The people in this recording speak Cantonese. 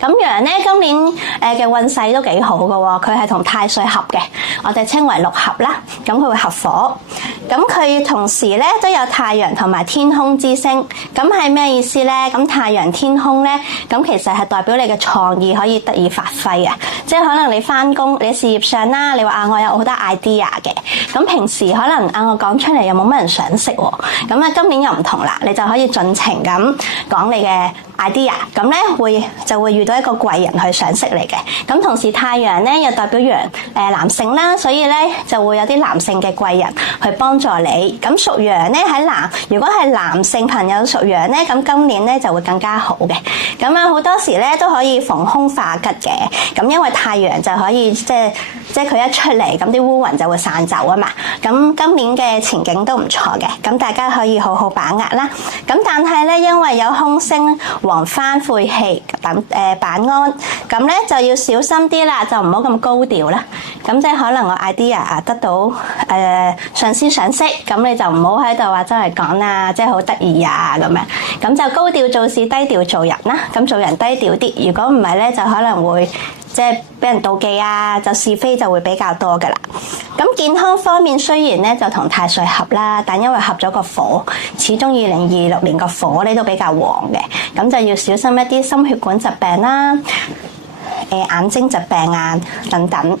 咁羊咧今年嘅運勢都幾好㗎喎，佢係同太歲合嘅，我哋稱為六合啦。咁佢會合火，咁佢同時咧都有太陽同埋天空之星。咁係咩意思咧？咁太陽天空咧，咁其實係代表你嘅創意可以得以發揮啊！即係可能你返工，你事業上啦，你話我有好多 idea 嘅，咁平時可能我講出嚟又冇乜人賞識喎，咁今年又唔同啦，你就可以盡情咁講你嘅 idea， 咁咧就會遇到一個貴人去賞識你嘅。咁同時太陽咧又代表男性啦，所以咧就會有啲男性嘅貴人去幫助你。咁屬羊咧如果係男性朋友屬羊咧，咁今年咧就會更加好嘅。咁好多時咧都可以逢凶化吉嘅。咁因為太陽就可以即係佢一出嚟，咁啲烏雲就會散走啊嘛。咁今年嘅前景都唔錯嘅，咁大家可以好好把握啦。咁但係咧，因為有空星黃番晦氣板安，咁咧就要小心啲啦，就唔好咁高調啦。咁即係可能我 idea 得到上司賞識，咁你就唔好喺度話真係講啦，即係好得意啊咁樣。咁就高調做事，低調做人啦。咁做人低調啲，如果唔係咧，就可能會即係俾人妒忌啊，就是非就會比較多噶啦。咁健康方面雖然咧就同太歲合啦，但因為合咗個火，始終2026年個火咧都比較旺嘅，咁就要小心一啲心血管疾病啦、眼睛疾病啊等等。